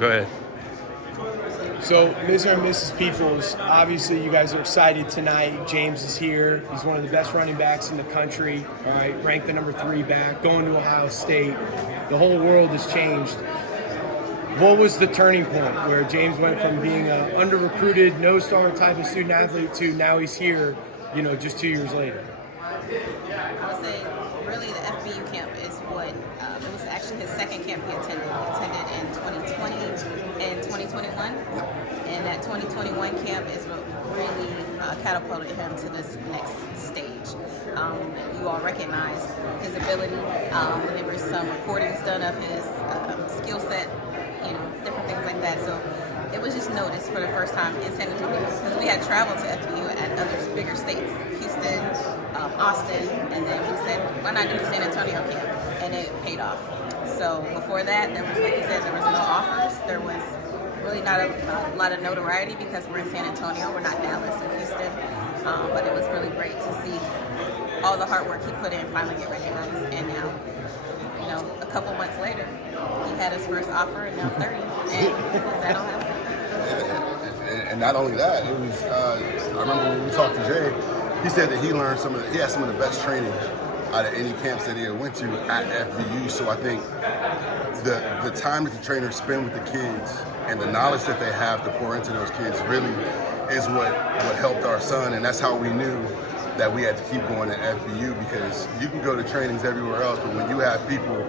Go ahead. So, Mr. and Mrs. Peoples, obviously you guys are excited tonight. James is here. He's one of the best running backs in the country. All right, ranked the number 3 back, going to Ohio State. The whole world has changed. What was the turning point where James went from being an under-recruited, no-star type of student athlete to now he's here, just 2 years later? I would say really the FBU camp is what, it was actually his second camp he attended. He attended in 2020 and 2021. And that 2021 camp is what really catapulted him to this next stage. You all recognize his ability. There were some recordings done of his skill set, different things like that. So it was just noticed for the first time in San Antonio because we had traveled to FBU at other bigger states, Houston, Austin, and then we said, why not do the San Antonio camp? And it paid off. So before that, there was, like you said, there was no offers. There was really not a lot of notoriety because we're in San Antonio. We're not Dallas or Houston. But it was really great to see all the hard work he put in finally get recognized. And now, a couple months later, he had his first offer and now 30. And that don't happen. And not only that, it was. I remember when we talked to Jay, he said that he learned he had some of the best training out of any camps that he had went to at FBU. So I think the time that the trainers spend with the kids and the knowledge that they have to pour into those kids really is what helped our son, and that's how we knew that we had to keep going to FBU, because you can go to trainings everywhere else, but when you have people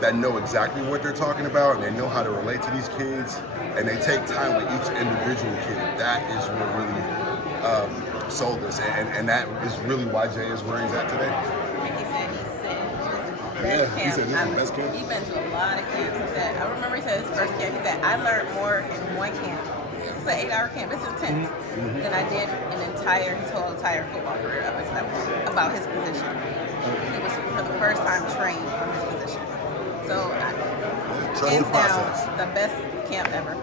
that know exactly what they're talking about and they know how to relate to these kids and they take time with each individual kid, that is what really sold us, and that is really why Jay is where he's at today. Like he said, this is the best camp. He said this is the best camp. He's been to a lot of camps. He said, I remember he said his first camp, he said, I learned more in one camp. It's an 8-hour camp, it's intense, than I did his whole entire football career up until that point, about his position. He was, for the first time, trained on his position. So, hands down, the best camp ever.